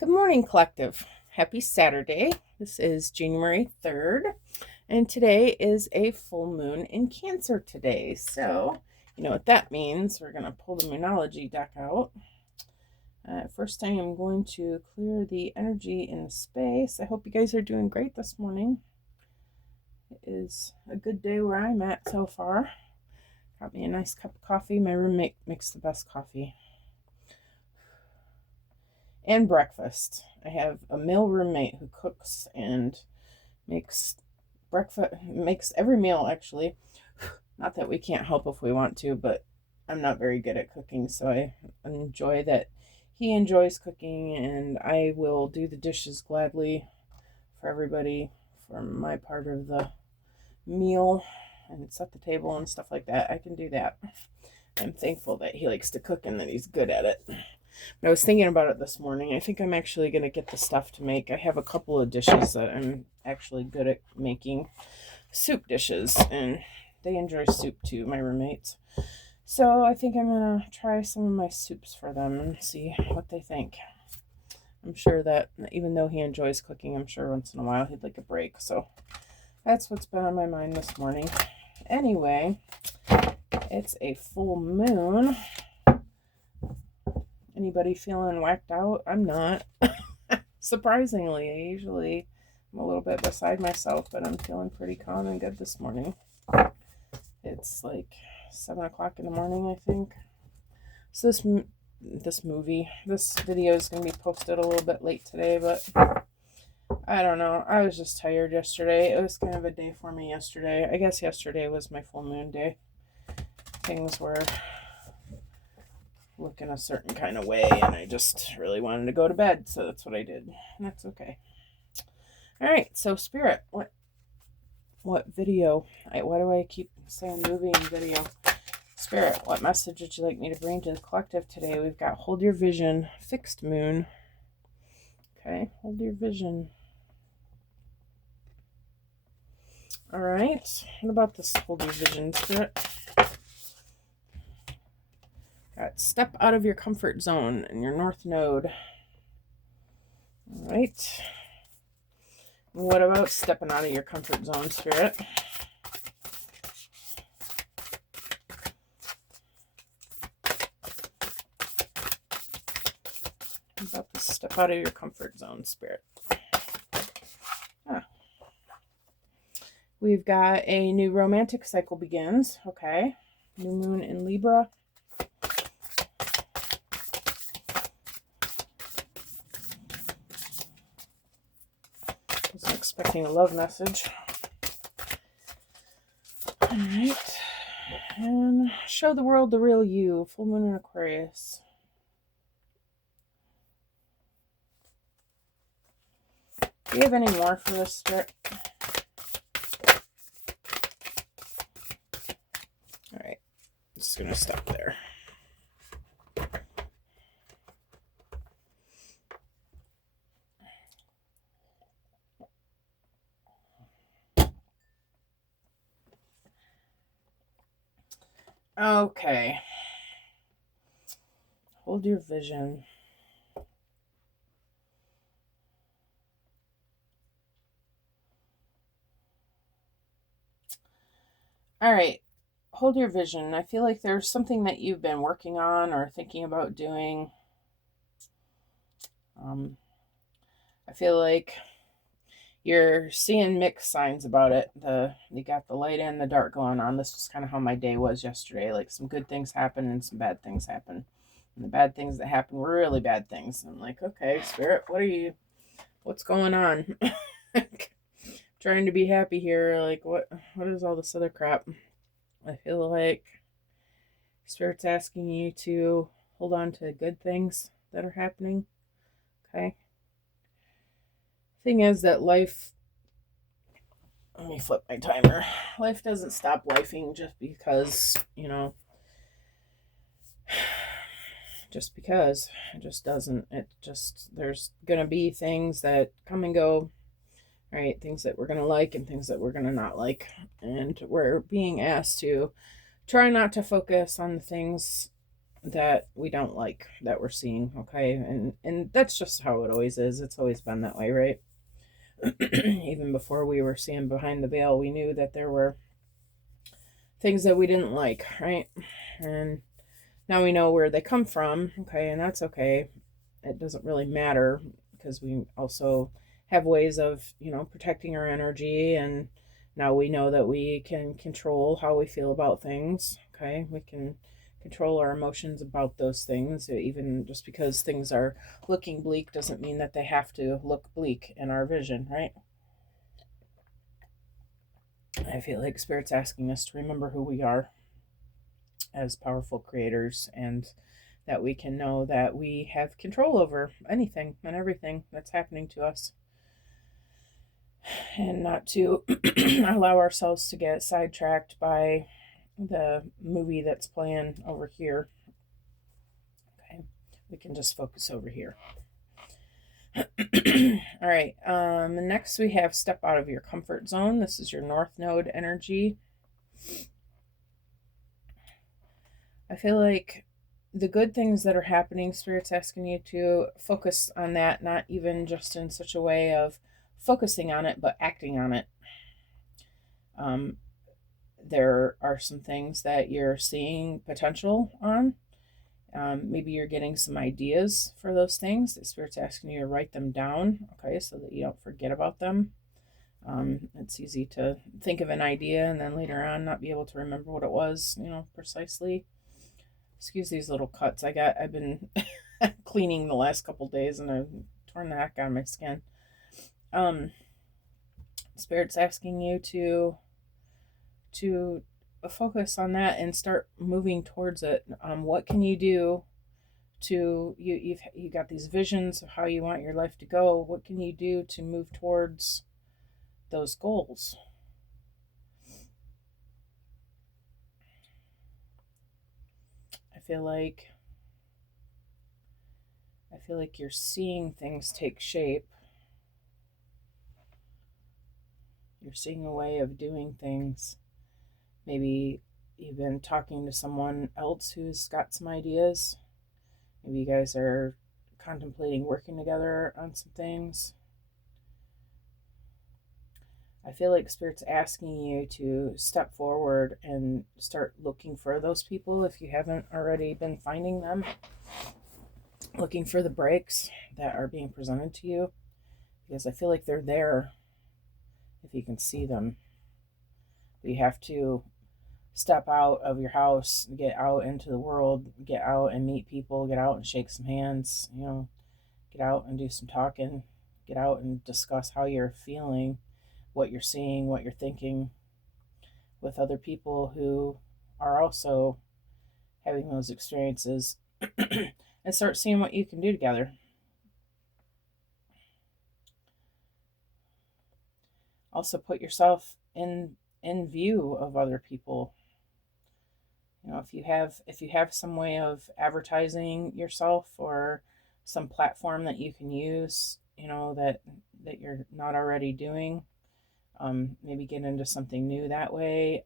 Good morning, collective. Happy Saturday. This is January 3rd, and today is a full moon in Cancer today. So, you know what that means. We're going to pull the Moonology deck out. First, I am going to clear the energy in the space. I hope you guys are doing great this morning. It is a good day where I'm at so far. Got me a nice cup of coffee. My roommate makes the best coffee. And breakfast. I have a male roommate who cooks and makes breakfast, makes every meal actually. Not that we can't help if we want to, but I'm not very good at cooking, so I enjoy that he enjoys cooking, and I will do the dishes gladly for everybody for my part of the meal and set the table and stuff like that. I can do that. I'm thankful that he likes to cook and that he's good at it. But I was thinking about it this morning. I think I'm actually going to get the stuff to make. I have a couple of dishes that I'm actually good at making, soup dishes, and they enjoy soup too, my roommates. So I think I'm going to try some of my soups for them and see what they think. I'm sure that even though he enjoys cooking, I'm sure once in a while he'd like a break. So that's what's been on my mind this morning. Anyway, it's a full moon. Anybody feeling whacked out? I'm not. Surprisingly, usually I'm a little bit beside myself, but I'm feeling pretty calm and good this morning. It's like 7 o'clock in the morning, I think. So this video is going to be posted a little bit late today, but I don't know. I was just tired yesterday. It was kind of a day for me yesterday. I guess yesterday was my full moon day. Things were looking a certain kind of way, and I just really wanted to go to bed, so that's what I did. And that's okay. All right, so Spirit, what video? Why do I keep saying movie and video? Spirit, what message would you like me to bring to the collective today? We've got Hold Your Vision, Fixed Moon. Okay, hold your vision. All right, what about this Hold Your Vision, Spirit? Got step out of your comfort zone in your North Node. All right. What about stepping out of your comfort zone, Spirit? What about the step out of your comfort zone, Spirit? We've got a new romantic cycle begins. Okay. New moon in Libra. Wasn't expecting a love message. All right. And show the world the real you. Full moon in Aquarius. Do you have any more for this, Spirit? All right. Just going to stop there. Okay. Hold your vision. All right. Hold your vision. I feel like there's something that you've been working on or thinking about doing. I feel like you're seeing mixed signs about it. You got the light and the dark going on. This was kind of how my day was yesterday. Like some good things happen and some bad things happen. And the bad things that happen were really bad things. I'm like, okay, Spirit, what's going on? Trying to be happy here. Like, what is all this other crap? I feel like Spirit's asking you to hold on to good things that are happening. Okay. Thing is that life, let me flip my timer. Life doesn't stop lifing just because, just because. It just doesn't. There's going to be things that come and go, right? Things that we're going to like and things that we're going to not like. And we're being asked to try not to focus on the things that we don't like that we're seeing, okay? And that's just how it always is. It's always been that way, right? Even before we were seeing behind the veil, we knew that there were things that we didn't like, right? And now we know where they come from, okay? And that's okay. It doesn't really matter because we also have ways of, protecting our energy. And now we know that we can control how we feel about things, okay? We can control our emotions about those things. Even just because things are looking bleak doesn't mean that they have to look bleak in our vision, right? I feel like Spirit's asking us to remember who we are as powerful creators, and that we can know that we have control over anything and everything that's happening to us, and not to allow ourselves to get sidetracked by the movie that's playing over here. Okay, we can just focus over here. All right, next we have step out of your comfort zone. This is your North Node energy. I feel like the good things that are happening, Spirit's asking you to focus on that, not even just in such a way of focusing on it, but acting on it. There are some things that you're seeing potential on. Maybe you're getting some ideas for those things. The Spirit's asking you to write them down, okay, so that you don't forget about them. It's easy to think of an idea and then later on not be able to remember what it was, precisely. Excuse these little cuts. I've been cleaning the last couple days and I've torn the heck out of my skin. Spirit's asking you to focus on that and start moving towards it. What can you do to you got these visions of how you want your life to go? What can you do to move towards those goals? I feel like you're seeing things take shape. You're seeing a way of doing things. Maybe you've been talking to someone else who's got some ideas. Maybe you guys are contemplating working together on some things. I feel like Spirit's asking you to step forward and start looking for those people if you haven't already been finding them. Looking for the breaks that are being presented to you, because I feel like they're there if you can see them. But you have to step out of your house, get out into the world, get out and meet people, get out and shake some hands, get out and do some talking, get out and discuss how you're feeling, what you're seeing, what you're thinking with other people who are also having those experiences and start seeing what you can do together. Also put yourself in view of other people. If you have some way of advertising yourself or some platform that you can use, that you're not already doing, maybe get into something new that way.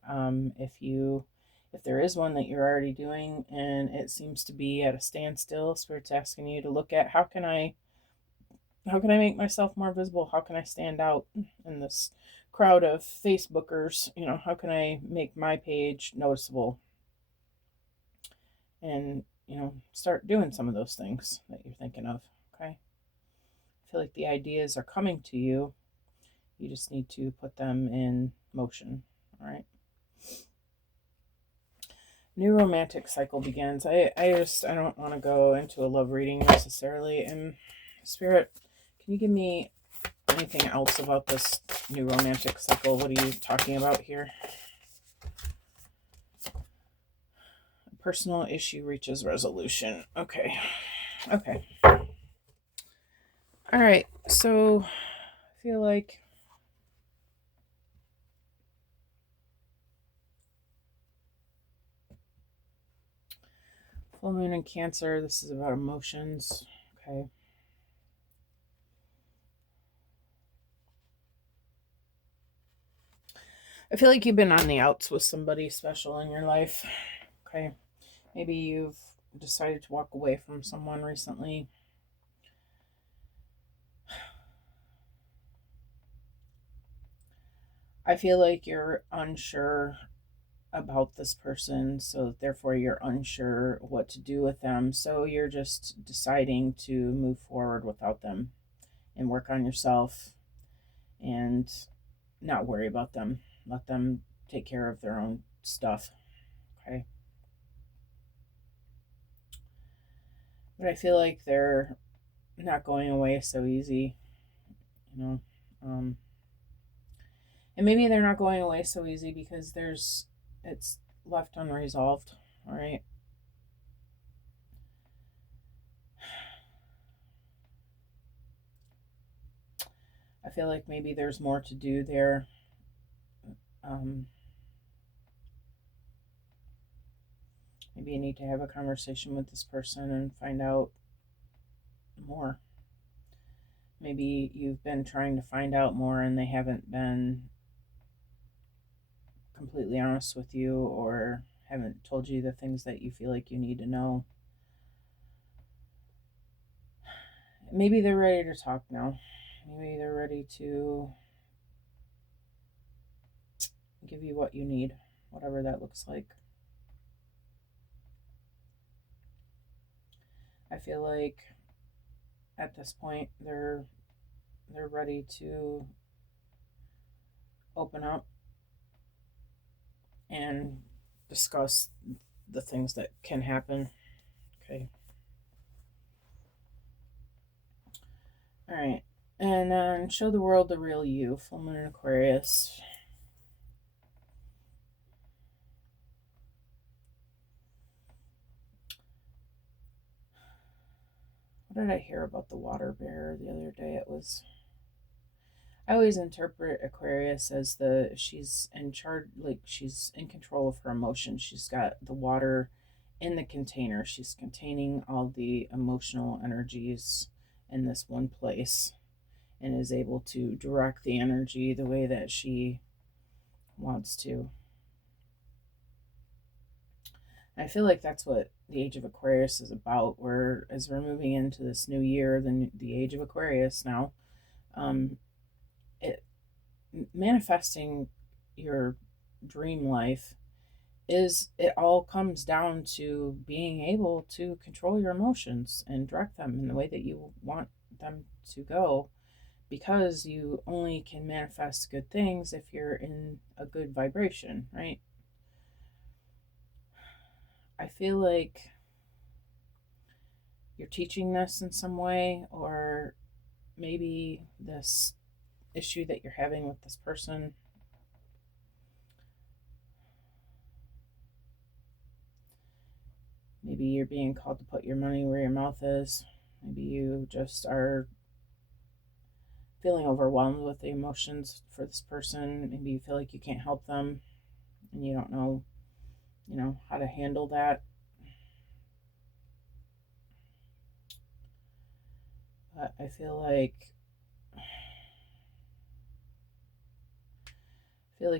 If there is one that you're already doing and it seems to be at a standstill, Spirit's asking you to look at how can I make myself more visible? How can I stand out in this crowd of Facebookers? How can I make my page noticeable? And, start doing some of those things that you're thinking of, okay? I feel like the ideas are coming to you. You just need to put them in motion, all right? New romantic cycle begins. I don't want to go into a love reading necessarily. And Spirit, can you give me anything else about this new romantic cycle? What are you talking about here? A personal issue reaches resolution. Okay. All right. So I feel like full moon in Cancer. This is about emotions. Okay. I feel like you've been on the outs with somebody special in your life. Okay. Maybe you've decided to walk away from someone recently. I feel like you're unsure about this person, so therefore you're unsure what to do with them. So you're just deciding to move forward without them and work on yourself and not worry about them. Let them take care of their own stuff. Okay. But I feel like they're not going away so easy, you know. Um, and maybe they're not going away so easy because it's left unresolved. All right. I feel like maybe there's more to do there. Um, maybe you need to have a conversation with this person and find out more. Maybe you've been trying to find out more and they haven't been completely honest with you or haven't told you the things that you feel like you need to know. Maybe they're ready to talk now. Maybe they're ready to give you what you need, whatever that looks like. I feel like at this point they're ready to open up and discuss the things that can happen. Okay. All right. And then show the world the real you, full moon in Aquarius. What did I hear about the water bear the other day? I always interpret Aquarius as she's in charge, like she's in control of her emotions. She's got the water in the container. She's containing all the emotional energies in this one place and is able to direct the energy the way that she wants to. I feel like that's what the age of Aquarius is about. As we're moving into this new year, the age of Aquarius now, um, it manifesting your dream life it all comes down to being able to control your emotions and direct them in the way that you want them to go, because you only can manifest good things if you're in a good vibration, right? I feel like you're teaching this in some way, or maybe this issue that you're having with this person, maybe you're being called to put your money where your mouth is. Maybe you just are feeling overwhelmed with the emotions for this person. Maybe you feel like you can't help them and you don't know, how to handle that. But I feel like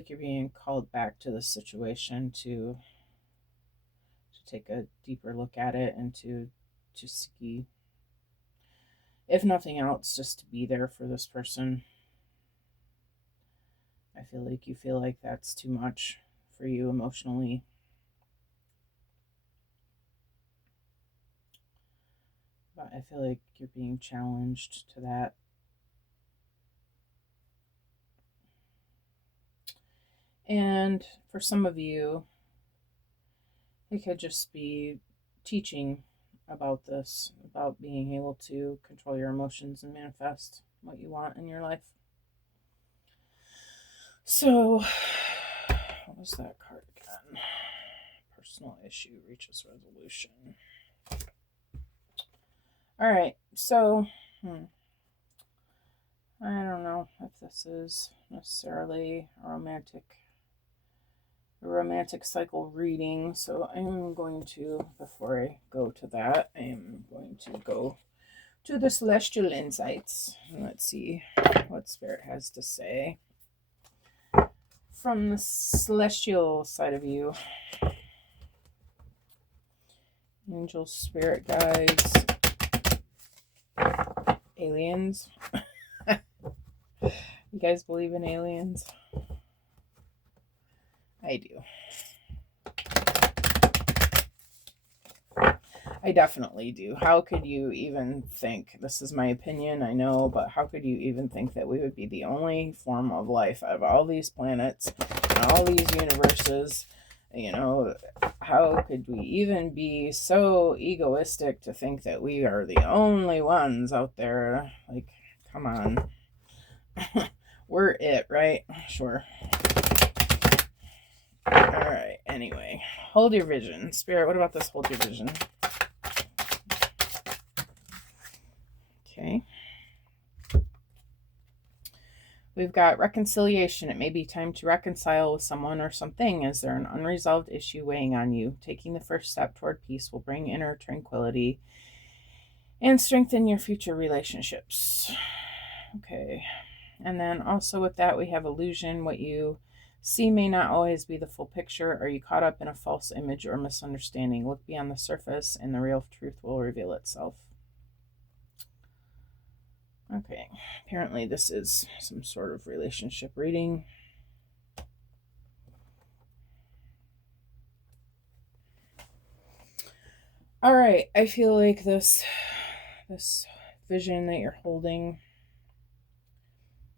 you're being called back to the situation to take a deeper look at it and to see, if nothing else, just to be there for this person. I feel like you feel like that's too much for you emotionally. But I feel like you're being challenged to that. And for some of you, it could just be teaching about this, about being able to control your emotions and manifest what you want in your life. So, what was that card again? Personal issue reaches resolution. All right, so I don't know if this is necessarily a romantic cycle reading, so I'm going to, before I go to that, I am going to go to the Celestial Insights. Let's see what Spirit has to say from the celestial side of you. Angels, spirit guides, aliens. You guys believe in aliens? I do. I definitely do. How could you even think, this is my opinion, I know, but how could you even think that we would be the only form of life out of all these planets and all these universes? You know, how could we even be so egoistic to think that we are the only ones out there? Like, come on. We're it, right? Sure. All right, anyway. Hold your vision. Spirit, what about this hold your vision? Okay. We've got reconciliation. It may be time to reconcile with someone or something. Is there an unresolved issue weighing on you? Taking the first step toward peace will bring inner tranquility and strengthen your future relationships. Okay. And then also with that, we have illusion. What you see may not always be the full picture. Are you caught up in a false image or misunderstanding? Look beyond the surface and the real truth will reveal itself. Okay, apparently this is some sort of relationship reading. All right, I feel like this vision that you're holding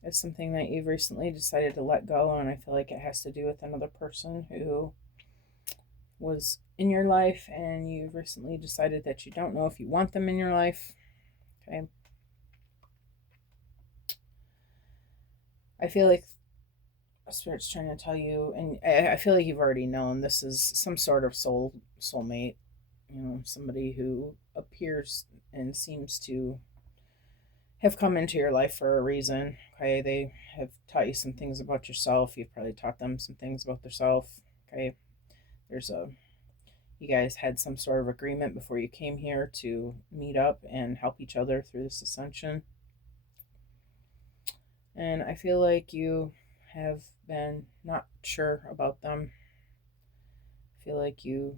is something that you've recently decided to let go, and I feel like it has to do with another person who was in your life, and you've recently decided that you don't know if you want them in your life. Okay. I feel like Spirit's trying to tell you, and I feel like you've already known this is some sort of soulmate, you know, somebody who appears and seems to have come into your life for a reason. Okay, they have taught you some things about yourself. You've probably taught them some things about themselves. Okay, you guys had some sort of agreement before you came here to meet up and help each other through this ascension. And I feel like you have been not sure about them. I feel like you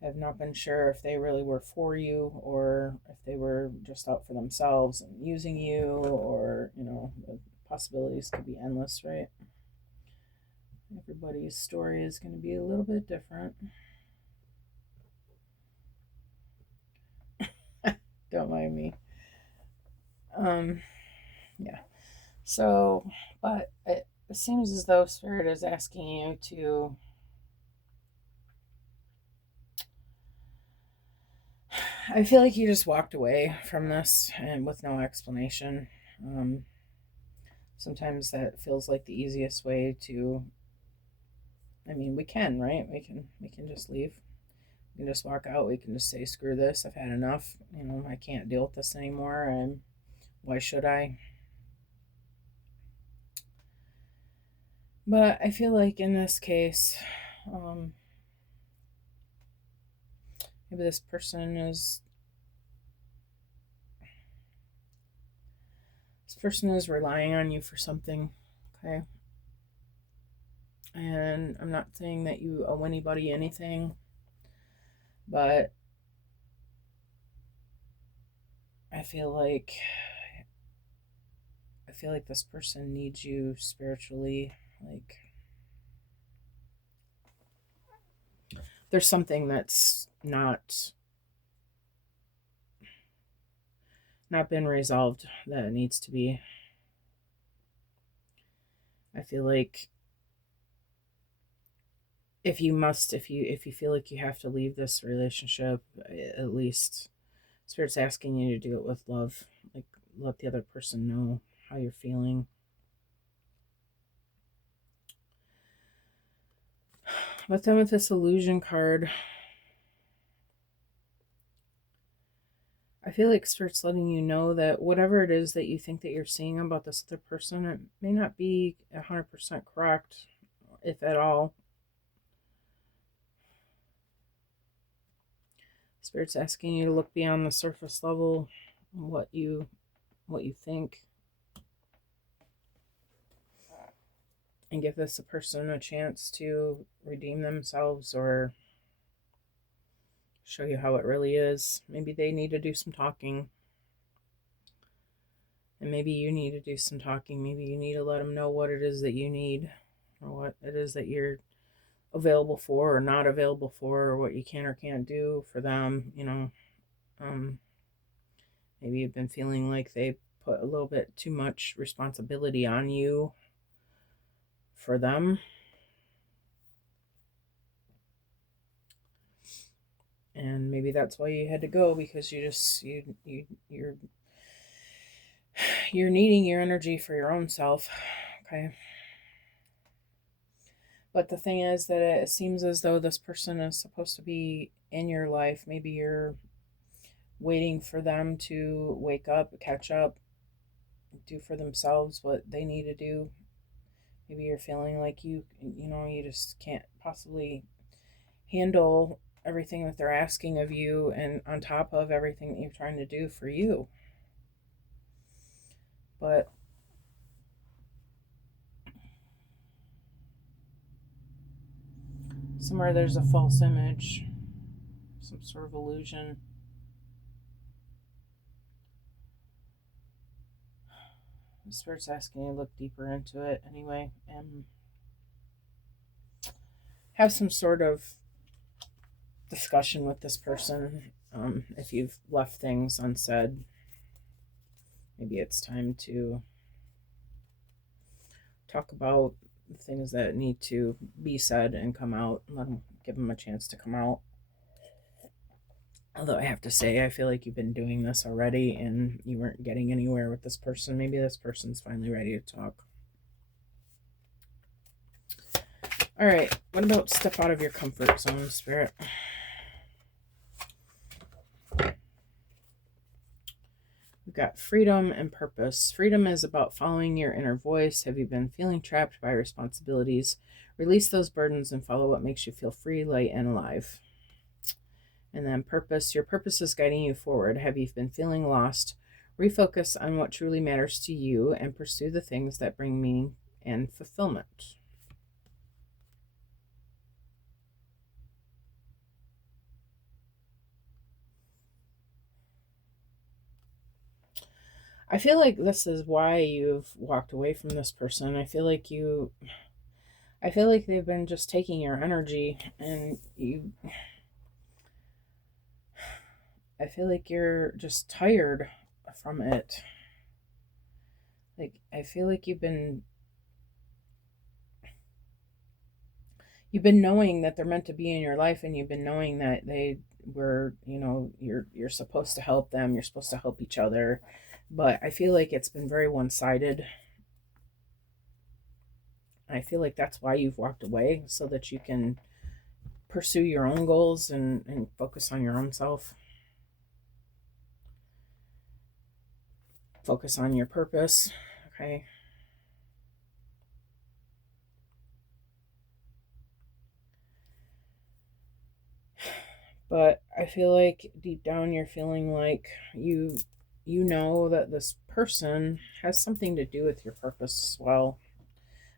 have not been sure if they really were for you or if they were just out for themselves and using you, or, you know, the possibilities could be endless, right? Everybody's story is going to be a little bit different. Don't mind me. Yeah. So, but it seems as though Spirit is asking you to I feel like you just walked away from this and with no explanation. Sometimes that feels like the easiest way to. I mean, we can, right? We can just leave. We can just walk out. We can just say, "Screw this! I've had enough. You know, I can't deal with this anymore. And why should I?" But I feel like in this case, maybe this person is relying on you for something. Okay. And I'm not saying that you owe anybody anything, but I feel like this person needs you spiritually. Like there's something that's not been resolved that it needs to be. I feel like if you feel like you have to leave this relationship, at least Spirit's asking you to do it with love. Like let the other person know how you're feeling. But then with this illusion card, I feel like Spirit's letting you know that whatever it is that you think that you're seeing about this other person, it may not be 100% correct, if at all. Spirit's asking you to look beyond the surface level, what you think, and give this a person a chance to redeem themselves or show you how it really is. Maybe they need to do some talking. And maybe you need to do some talking. Maybe you need to let them know what it is that you need, or what it is that you're available for or not available for, or what you can or can't do for them. Um, maybe you've been feeling like they put a little bit too much responsibility on you for them. And maybe that's why you had to go, because you're needing your energy for your own self. Okay. But the thing is that it seems as though this person is supposed to be in your life. Maybe you're waiting for them to wake up, catch up, do for themselves what they need to do. Maybe you're feeling like you just can't possibly handle everything that they're asking of you, and on top of everything that you're trying to do for you. But somewhere there's a false image, some sort of illusion. The Spirit's asking you to look deeper into it anyway, and have some sort of discussion with this person. If you've left things unsaid, maybe it's time to talk about the things that need to be said and come out, and give them a chance to come out. Although I have to say, I feel like you've been doing this already and you weren't getting anywhere with this person. Maybe this person's finally ready to talk. All right, what about step out of your comfort zone, Spirit? We've got freedom and purpose. Freedom is about following your inner voice. Have you been feeling trapped by responsibilities? Release those burdens and follow what makes you feel free, light, and alive. And then purpose. Your purpose is guiding you forward. Have you been feeling lost? Refocus on what truly matters to you and pursue the things that bring meaning and fulfillment. I feel like this is why you've walked away from this person. I feel like they've been just taking your energy, and I feel like you're just tired from it. Like, I feel like you've been knowing that they're meant to be in your life, and you've been knowing that they were, you're supposed to help them, you're supposed to help each other, but I feel like it's been very one-sided. I feel like that's why you've walked away, so that you can pursue your own goals and focus on your own self. Focus on your purpose, okay? But I feel like deep down you're feeling like you know that this person has something to do with your purpose as well.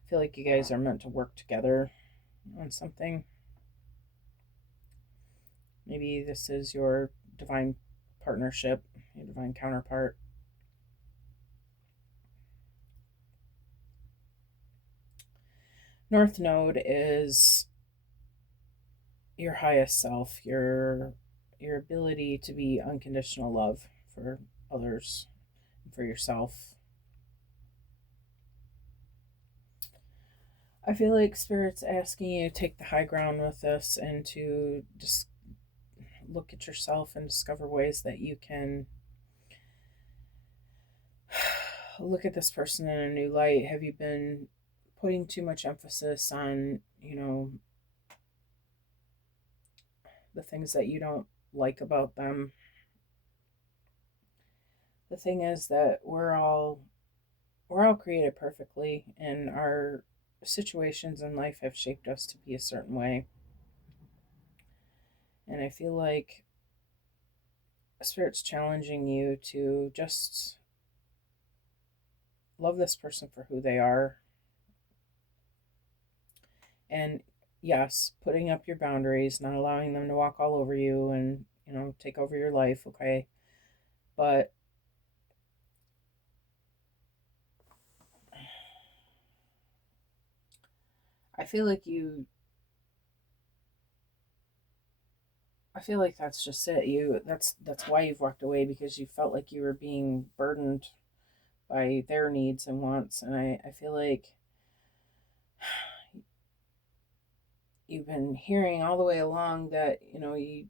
I feel like you guys are meant to work together on something. Maybe this is your divine partnership, your divine counterpart. North Node is your highest self, your ability to be unconditional love for others, for yourself. I feel like Spirit's asking you to take the high ground with this, and to just look at yourself and discover ways that you can look at this person in a new light. Have you been putting too much emphasis on, the things that you don't like about them? The thing is that we're all created perfectly, and our situations in life have shaped us to be a certain way. And I feel like Spirit's challenging you to just love this person for who they are, and yes, putting up your boundaries, not allowing them to walk all over you and, take over your life, okay? But I feel like that's just it. That's why you've walked away, because you felt like you were being burdened by their needs and wants. And I feel like you've been hearing all the way along that,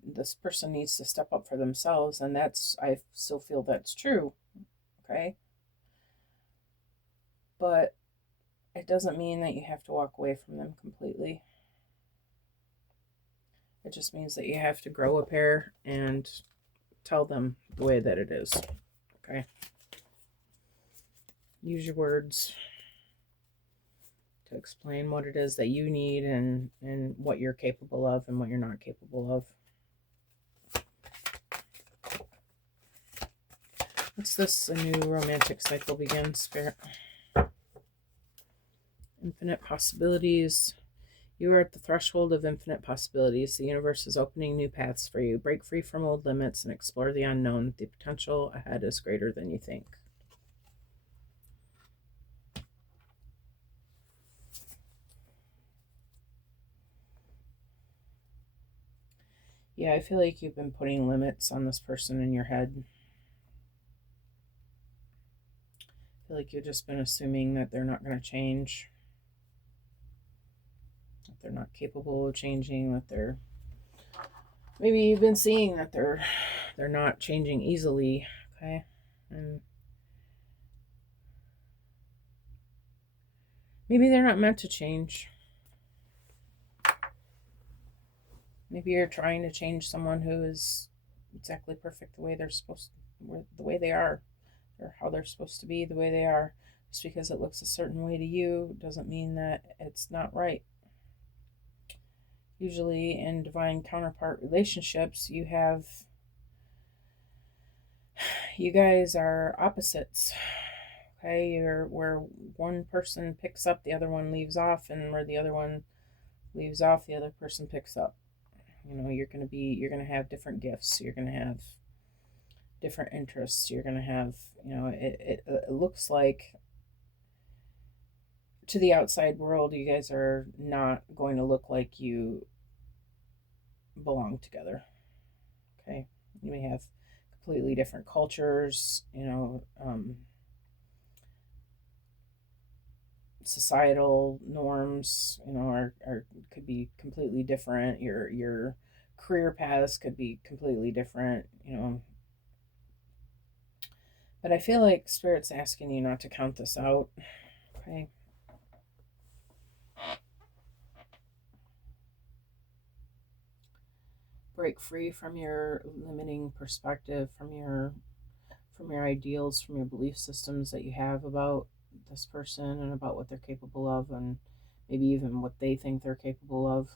this person needs to step up for themselves, and I still feel that's true, okay? But it doesn't mean that you have to walk away from them completely. It just means that you have to grow a pair and tell them the way that it is. Okay? Use your words to explain what it is that you need, and what you're capable of and what you're not capable of. What's this? A new romantic cycle begins, Spirit. Infinite possibilities. You are at the threshold of infinite possibilities. The universe is opening new paths for you. Break free from old limits and explore the unknown. The potential ahead is greater than you think. Yeah, I feel like you've been putting limits on this person in your head. I feel like you've just been assuming that they're not going to change, that they're not capable of changing, that they're, maybe you've been seeing that they're not changing easily, okay? And maybe they're not meant to change. Maybe you're trying to change someone who is exactly perfect the way they're supposed to, the way they are, or how they're supposed to be the way they are. Just because it looks a certain way to you doesn't mean that it's not right. Usually in divine counterpart relationships, you guys are opposites. Okay, you're where one person picks up, the other one leaves off, and where the other one leaves off, the other person picks up. You're gonna have different gifts. You're gonna have different interests. You're gonna have, it looks like to the outside world, you guys are not going to look like you belong together. Okay, you may have completely different cultures, societal norms, are could be completely different. Your career paths could be completely different, But I feel like Spirit's asking you not to count this out. Okay. Break free from your limiting perspective, from your ideals, from your belief systems that you have about this person and about what they're capable of, and maybe even what they think they're capable of.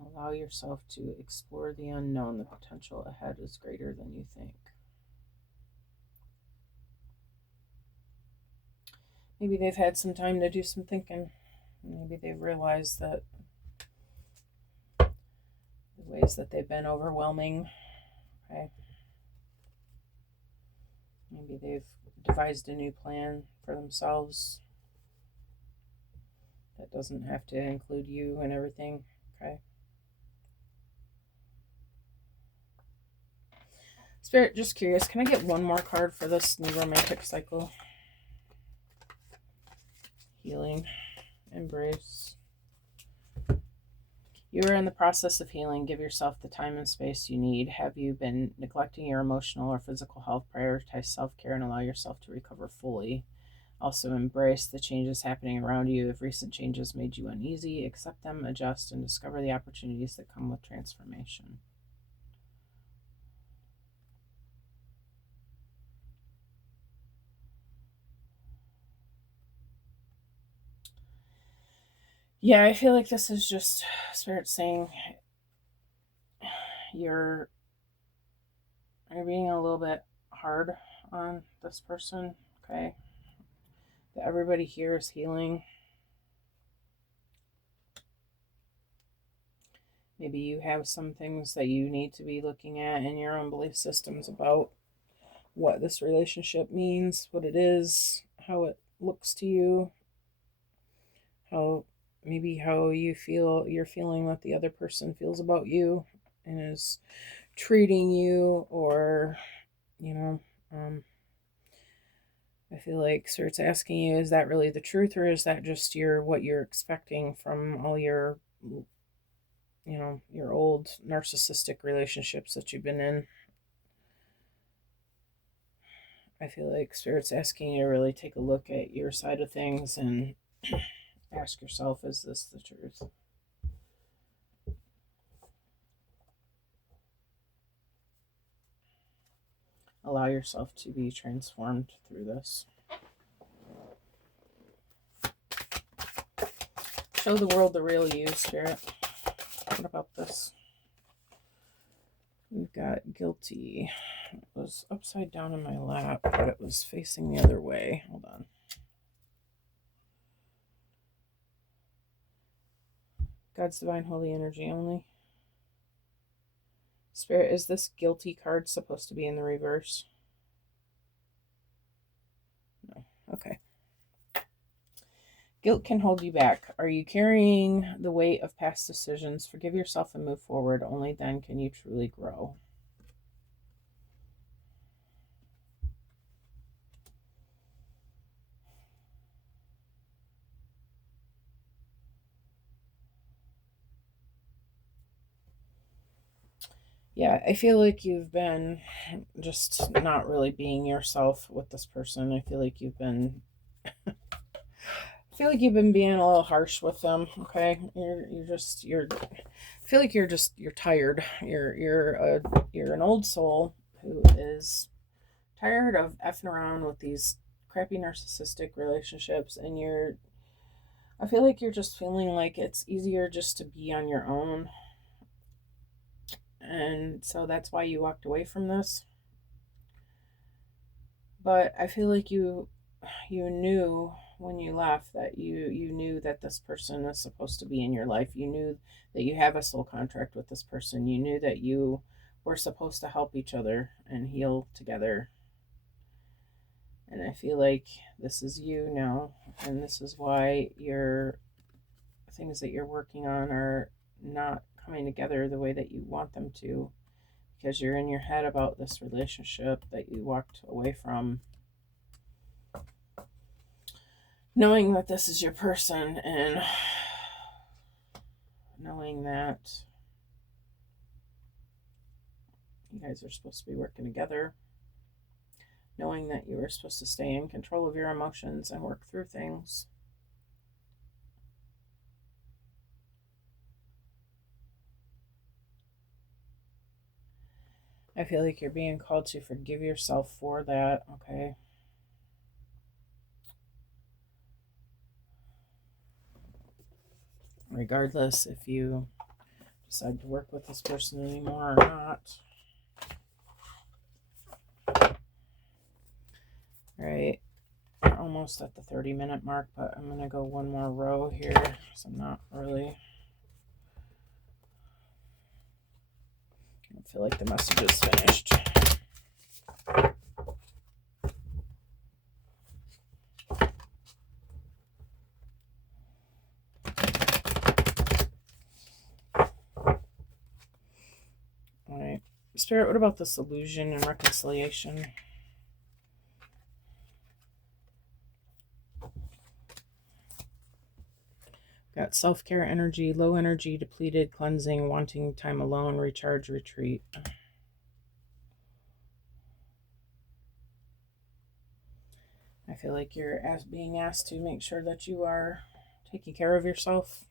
Allow yourself to explore the unknown. The potential ahead is greater than you think. Maybe they've had some time to do some thinking. Maybe they've realized that the ways that they've been overwhelming. Okay. Maybe they've devised a new plan for themselves that doesn't have to include you and everything. Okay. Spirit, just curious, can I get one more card for this new romantic cycle? Healing. Embrace. You are in the process of healing. Give yourself the time and space you need. Have you been neglecting your emotional or physical health? Prioritize self-care and allow yourself to recover fully. Also, embrace the changes happening around you. If recent changes made you uneasy, accept them, adjust, and discover the opportunities that come with transformation. Yeah, I feel like this is just Spirit saying you're being a little bit hard on this person. okay? That everybody here is healing. Maybe you have some things that you need to be looking at in your own belief systems about what this relationship means, what it is, how it looks to you, how you feel, you're feeling that the other person feels about you and is treating you, or, you know, I feel like Spirit's asking you, is that really the truth, or is that just what you're expecting from all your, your old narcissistic relationships that you've been in? I feel like Spirit's asking you to really take a look at your side of things and ask yourself, is this the truth? Allow yourself to be transformed through this. Show the world the real you, Spirit. What about this? We've got guilty. It was upside down in my lap, but it was facing the other way. Hold on. God's divine holy energy only. Spirit, is this guilty card supposed to be in the reverse? No. Okay. Guilt can hold you back. Are you carrying the weight of past decisions? Forgive yourself and move forward. Only then can you truly grow. Yeah, I feel like you've been just not really being yourself with this person. I feel like you've been being a little harsh with them. Okay, I feel like you're tired. You're an old soul who is tired of effing around with these crappy narcissistic relationships, and I feel like you're just feeling like it's easier just to be on your own. And so that's why you walked away from this. But I feel like you knew when you left that you knew that this person is supposed to be in your life. You knew that you have a soul contract with this person. You knew that you were supposed to help each other and heal together. And I feel like this is you now, and this is why your things that you're working on are not coming together the way that you want them to, because you're in your head about this relationship that you walked away from, knowing that this is your person, and knowing that you guys are supposed to be working together, knowing that you were supposed to stay in control of your emotions and work through things. I feel like you're being called to forgive yourself for that, okay? Regardless if you decide to work with this person anymore or not. All right, we're almost at the 30-minute mark, but I'm going to go one more row here, because I'm not really... I feel like the message is finished. All right. Spirit, what about this illusion and reconciliation? Got self-care energy, low energy, depleted, cleansing, wanting time alone, recharge, retreat. I feel like you're being asked to make sure that you are taking care of yourself.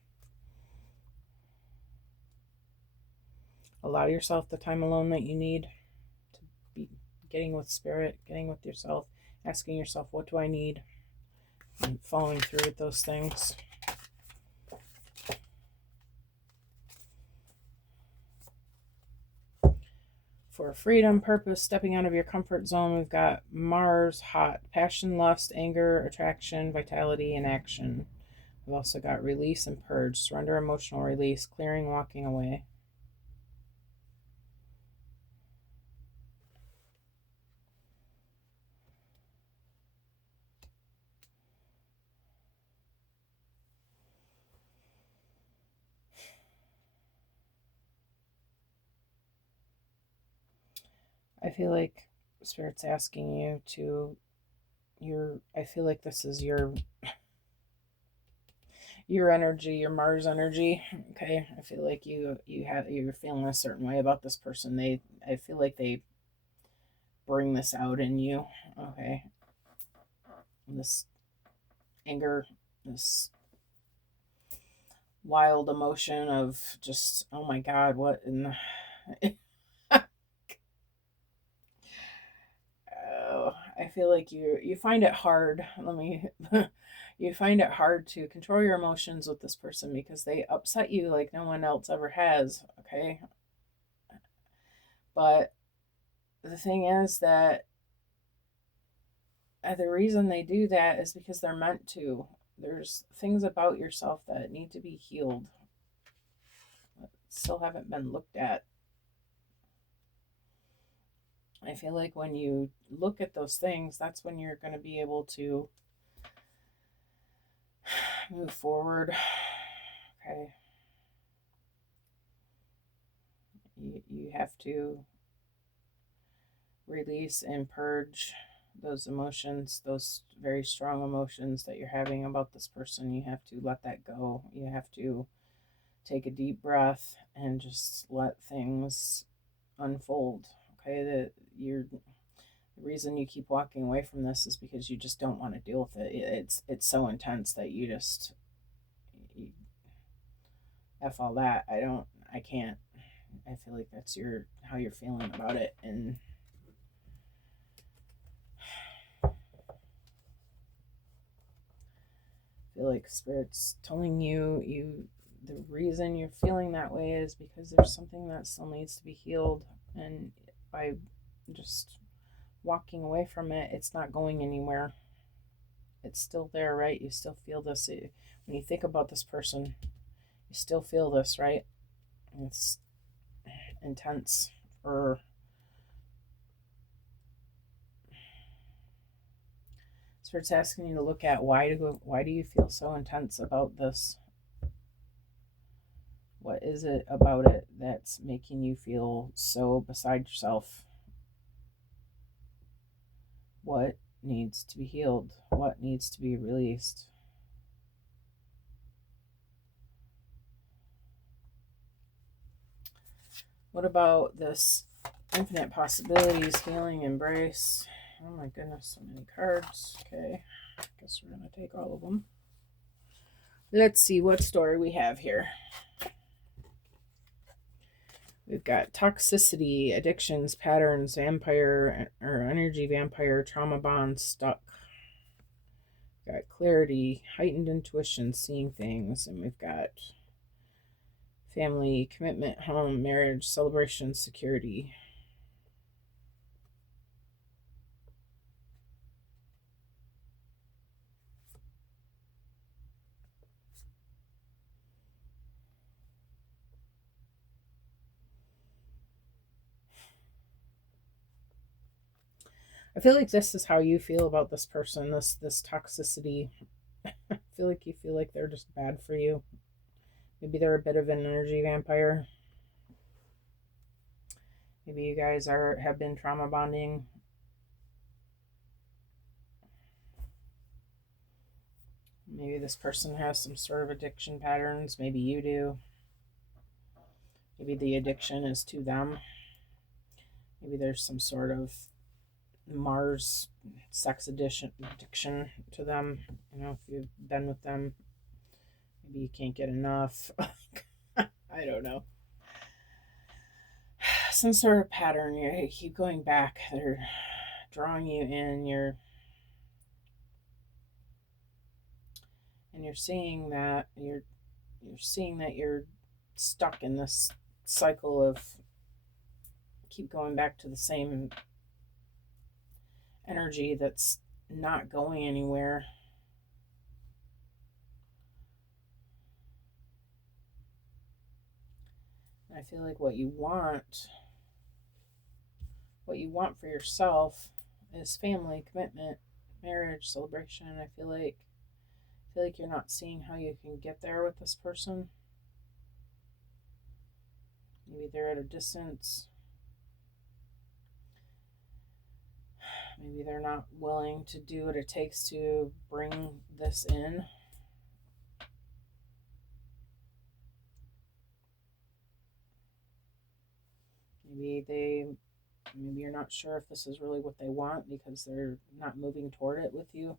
Allow yourself the time alone that you need to be getting with Spirit, getting with yourself, asking yourself, what do I need? And following through with those things. For freedom, purpose, stepping out of your comfort zone, we've got Mars, hot, passion, lust, anger, attraction, vitality, and action. We've also got release and purge, surrender, emotional release, clearing, walking away. I feel like Spirit's asking you to I feel like this is your energy, your Mars energy. Okay. I feel like you're feeling a certain way about this person. I feel like they bring this out in you. Okay. This anger, this wild emotion of just, oh my God, what in the oh, I feel like you find it hard. You find it hard to control your emotions with this person because they upset you like no one else ever has. Okay, but the thing is that the reason they do that is because they're meant to. There's things about yourself that need to be healed, that still haven't been looked at. I feel like when you look at those things, that's when you're going to be able to move forward. Okay. You have to release and purge those emotions, those very strong emotions that you're having about this person. You have to let that go. You have to take a deep breath and just let things unfold. Okay, the reason you keep walking away from this is because you just don't want to deal with it. It's so intense that you F all that. I can't. I feel like that's how you're feeling about it, and I feel like Spirit's telling you the reason you're feeling that way is because there's something that still needs to be healed, and by just walking away from it, it's not going anywhere. It's still there, right? You still feel this. When you think about this person, you still feel this, right? It's intense. Or Spirit's asking you to look at why do you feel so intense about this? What is it about it that's making you feel so beside yourself? What needs to be healed? What needs to be released? What about this infinite possibilities, healing, embrace? Oh my goodness, so many cards. Okay, I guess we're going to take all of them. Let's see what story we have here. We've got toxicity, addictions, patterns, vampire or energy vampire, trauma bonds, stuck. We've got clarity, heightened intuition, seeing things, and we've got family, commitment, home, marriage, celebration, security. I feel like this is how you feel about this person, this toxicity. I feel like they're just bad for you. Maybe they're a bit of an energy vampire. Maybe you guys have been trauma bonding. Maybe this person has some sort of addiction patterns. Maybe you do. Maybe the addiction is to them. Maybe there's some sort of Mars sex addiction to them. You know, if you've been with them, maybe you can't get enough. I don't know. Some sort of pattern. You keep going back. They're drawing you in. You're seeing that you're stuck in this cycle of keep going back to the same energy that's not going anywhere. I feel like what you want for yourself is family, commitment, marriage, celebration. I feel like you're not seeing how you can get there with this person. Maybe they're at a distance. Maybe they're not willing to do what it takes to bring this in. Maybe you're not sure if this is really what they want because they're not moving toward it with you.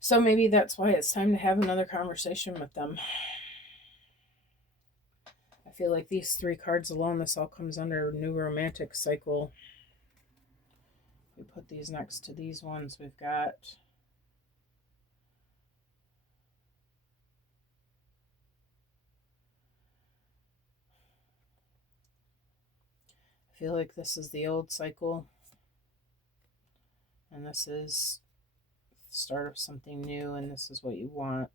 So maybe that's why it's time to have another conversation with them. I feel like these 3 cards alone, this all comes under new romantic cycle. We put these next to these ones. We've got I feel like this is the old cycle, and this is the start of something new, and this is what you want.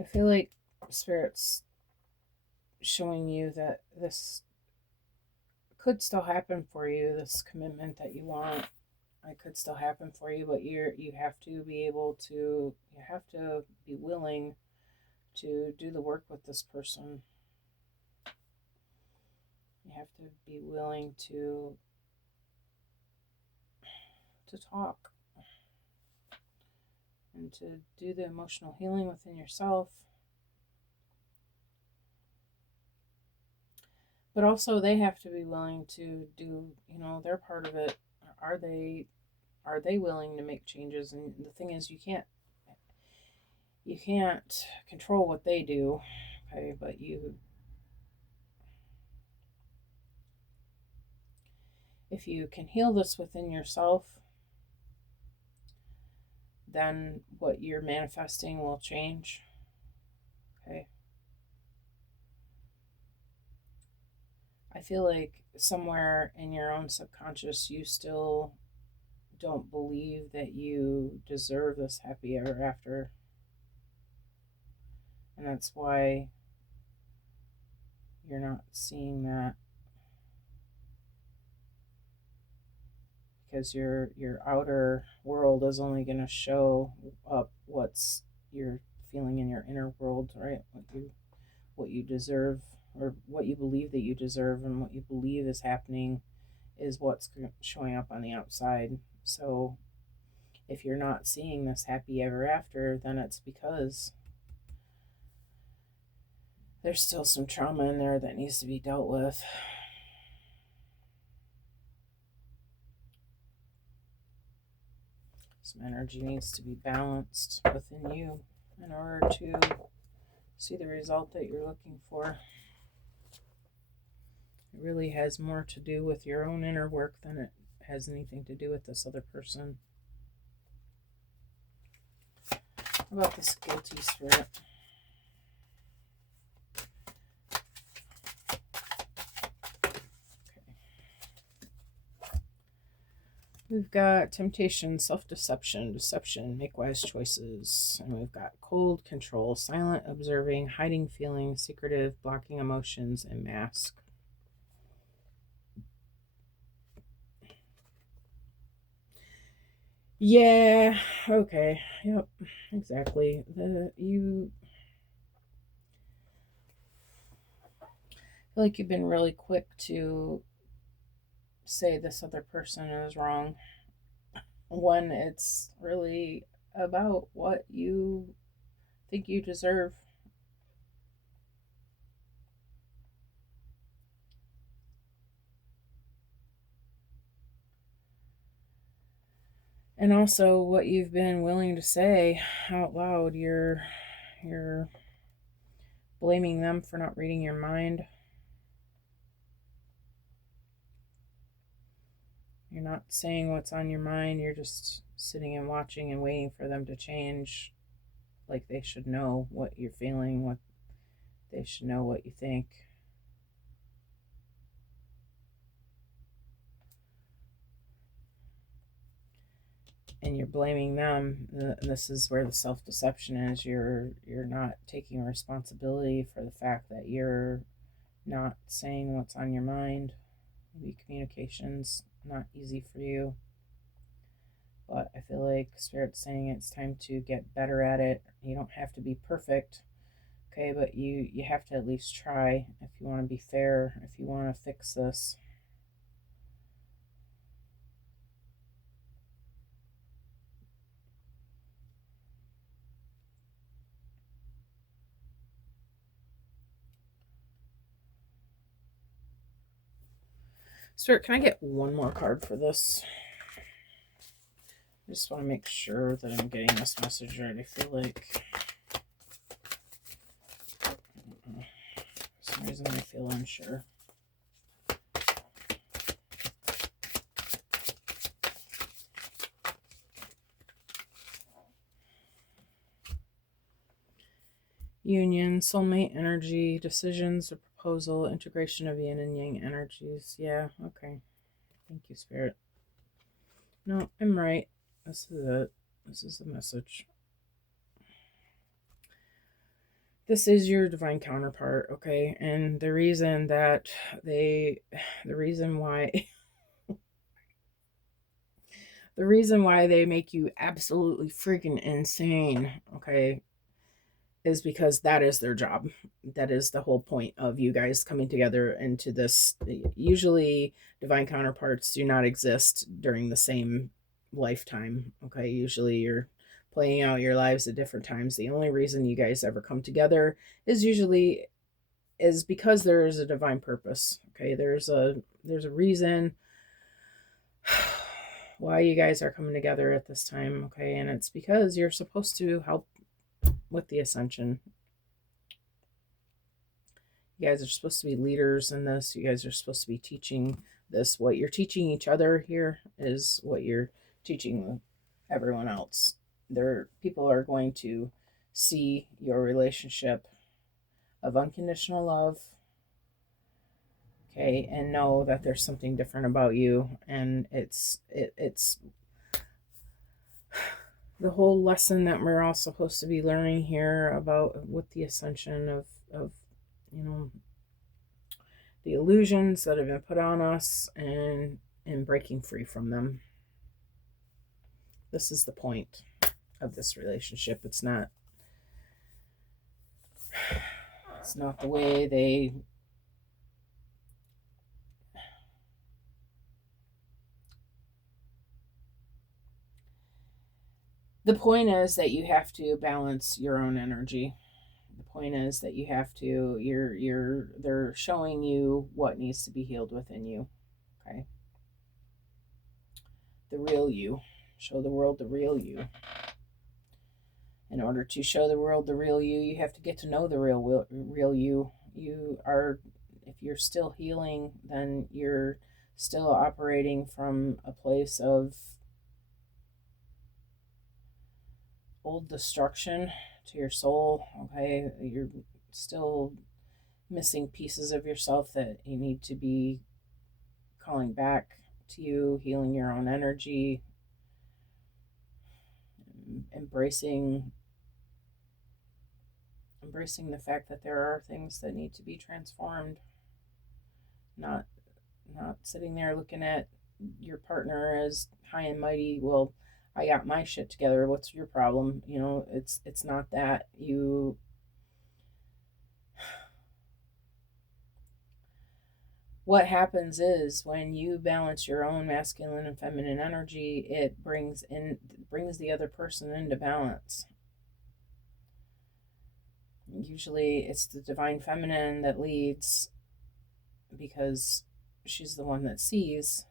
I feel like Spirit's showing you that this could still happen for you, this commitment that you want. It could still happen for you, but you have to be able to, you have to be willing to do the work with this person. You have to be willing to talk and to do the emotional healing within yourself. But also they have to be willing to do, their part of it. Are they willing to make changes? And the thing is, you can't control what they do, okay? But if you can heal this within yourself, then what you're manifesting will change. Okay. I feel like somewhere in your own subconscious, you still don't believe that you deserve this happy ever after. And that's why you're not seeing that. Because your outer world is only going to show up what's you're feeling in your inner world, right? What you deserve, or what you believe that you deserve, and what you believe is happening is what's showing up on the outside. So if you're not seeing this happy ever after, then it's because there's still some trauma in there that needs to be dealt with. Some energy needs to be balanced within you in order to see the result that you're looking for. It really has more to do with your own inner work than it has anything to do with this other person. How about this guilty spirit? We've got temptation, self-deception, deception, make wise choices. And we've got cold, control, silent, observing, hiding feelings, secretive, blocking emotions, and mask. Yeah, okay. Yep, exactly. You feel like you've been really quick to say this other person is wrong when it's really about what you think you deserve. And also what you've been willing to say out loud. You're blaming them for not reading your mind. You're not saying what's on your mind. You're just sitting and watching and waiting for them to change. Like they should know what you're feeling, what they should know what you think. And you're blaming them. This is where the self-deception is. You're not taking responsibility for the fact that you're not saying what's on your mind. Maybe communication's not easy for you. But I feel like Spirit's saying it's time to get better at it. You don't have to be perfect, okay? But you have to at least try if you want to be fair, if you want to fix this. Spirit, can I get one more card for this? I just want to make sure that I'm getting this message right. I feel like for some reason I feel unsure. Union, soulmate energy, decisions, or proposal, integration of yin and yang energies. Yeah, okay. Thank you, Spirit. No, I'm right. This is it. This is the message. This is your divine counterpart, okay? And the reason why they make you absolutely freaking insane, okay, is because that is their job. That is the whole point of you guys coming together into this. Usually, divine counterparts do not exist during the same lifetime, okay? Usually, you're playing out your lives at different times. The only reason you guys ever come together is because there is a divine purpose, okay? There's a reason why you guys are coming together at this time, okay? And it's because you're supposed to help with the ascension. You guys are supposed to be leaders in this. You guys are supposed to be teaching this. What you're teaching each other here is what you're teaching everyone else. People are going to see your relationship of unconditional love, okay, and know that there's something different about you. And it's the whole lesson that we're all supposed to be learning here about with the ascension of the illusions that have been put on us and breaking free from them. This is the point of this relationship. It's not the way they the point is that you have to balance your own energy. The point is that you have to they're showing you what needs to be healed within you, okay? The real you. Show the world the real you. In order to show the world the real you, you have to get to know the real you. If you're still healing, then you're still operating from a place of old destruction to your soul, okay? You're still missing pieces of yourself that you need to be calling back to you, healing your own energy, embracing the fact that there are things that need to be transformed. Not sitting there looking at your partner as high and mighty. Well, I got my shit together. What's your problem? It's not that. What happens is when you balance your own masculine and feminine energy, it brings the other person into balance. Usually it's the divine feminine that leads because she's the one that sees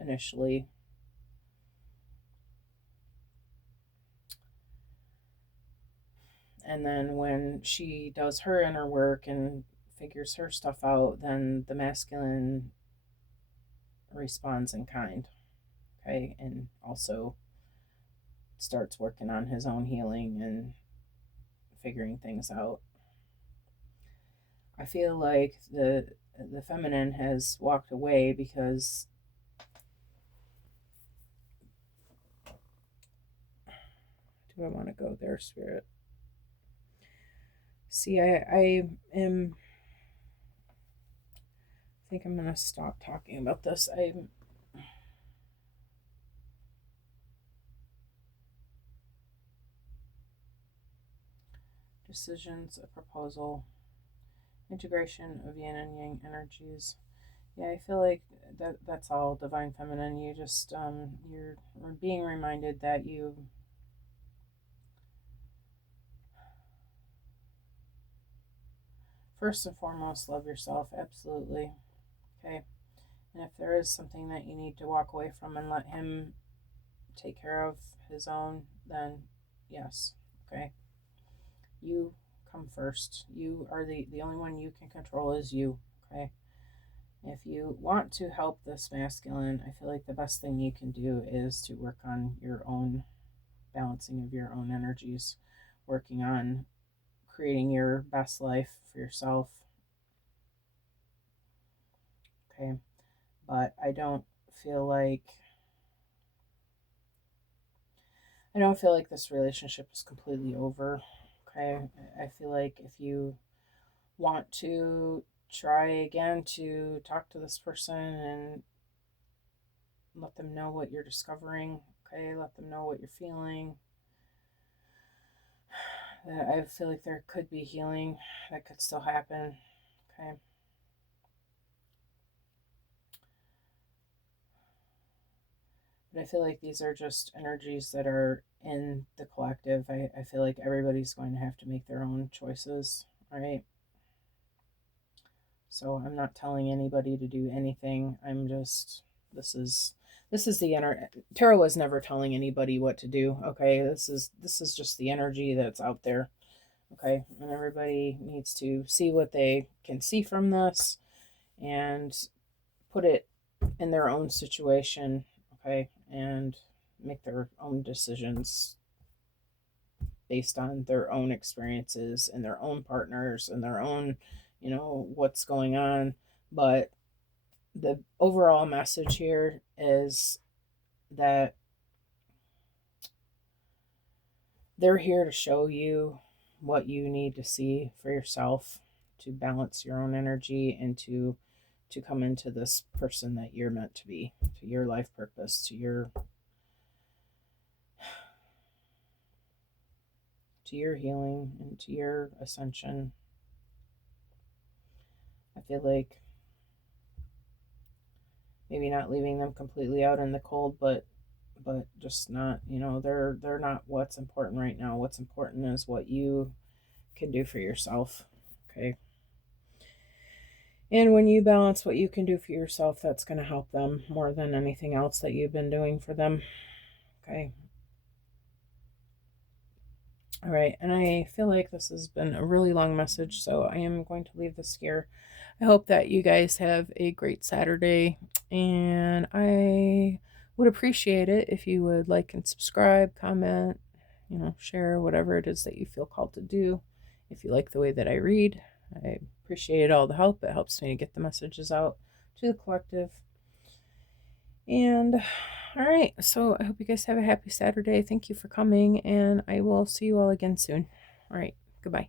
initially. And then when she does her inner work and figures her stuff out, then the masculine responds in kind. Okay. And also starts working on his own healing and figuring things out. I feel like the feminine has walked away because do I want to go there, Spirit? See, I think I'm gonna stop talking about this. Decisions, a proposal, integration of yin and yang energies. Yeah, I feel like that's all divine feminine. You just you're being reminded that you first and foremost love yourself, absolutely. Okay. And if there is something that you need to walk away from and let him take care of his own, then yes. Okay. You come first. You are the only one you can control is you. Okay. If you want to help this masculine, I feel like the best thing you can do is to work on your own balancing of your own energies, working on creating your best life for yourself. Okay. But I don't feel like this relationship is completely over. Okay. I feel like if you want to try again to talk to this person and let them know what you're discovering, okay, let them know what you're feeling. I feel like there could be healing that could still happen, okay. But I feel like these are just energies that are in the collective. I feel like everybody's going to have to make their own choices, right? So I'm not telling anybody to do anything. I'm just, this is the tarot was never telling anybody what to do. Okay. This is just the energy that's out there. Okay. And everybody needs to see what they can see from this and put it in their own situation. Okay. And make their own decisions based on their own experiences and their own partners and their own, what's going on. But the overall message here is that they're here to show you what you need to see for yourself to balance your own energy and to come into this person that you're meant to be, to your life purpose, to your healing and to your ascension. I feel like maybe not leaving them completely out in the cold, but just not, they're not what's important right now. What's important is what you can do for yourself. Okay. And when you balance what you can do for yourself, that's going to help them more than anything else that you've been doing for them. Okay. All right. And I feel like this has been a really long message, so I am going to leave this here. I hope that you guys have a great Saturday, and I would appreciate it if you would like and subscribe, comment, share, whatever it is that you feel called to do. If you like the way that I read, I appreciate all the help. It helps me to get the messages out to the collective. And all right, so I hope you guys have a happy Saturday. Thank you for coming, and I will see you all again soon. All right, goodbye.